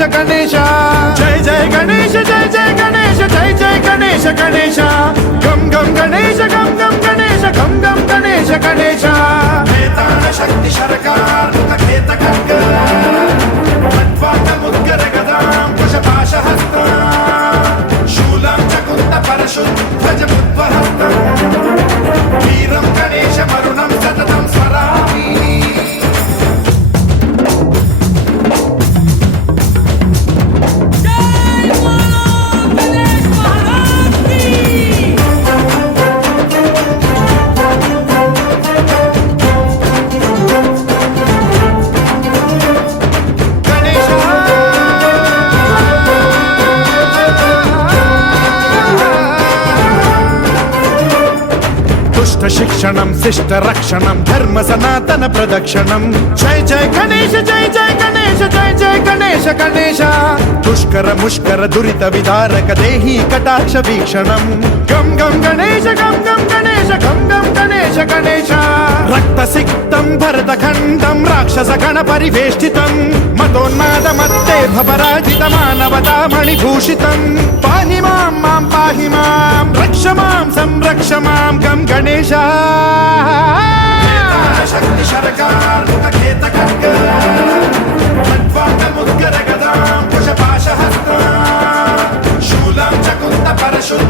गणेश गणेश जय जय गणेश जय जय गणेश जय जय गणेश गणेश गम गम गणेश गम गम गणेश गम गम गणेश गणेश वेदान शक्ति शरकार मुखेत खड्ग खट्वांग मुद्गर गदां कुशपाशहस्ता शूलं च कुन्द परशुं ध्वज मुद्वहस्तं वीरं गणेश मरुणं सततं स्मरामि शिक्षणं शिष्ट रक्षणं धर्म सनातन प्रदक्षिणं जय जय गणेश जय जय गणेश जय जय गणेश गणेश दुष्कर मुष्कर दुरित विदारक देहि कटाक्ष वीक्षणं गम गम गणेश गम गम गणेश गम गम गणेश गणेश रक्त सिक्तं भरतखण्डं राक्षस गण परिवेष्टितं मदोन्माद मत्ते भवराजित मानवता मणिभूषितं पाहि मां मां पाहि मां रक्ष मां संरक्ष मां गम गणेश शक्ति शरकार मुखेत खड्ग खट्वांग मुद्गर गदां कुशपाशहस्ता शूलं च कुन्द परशुं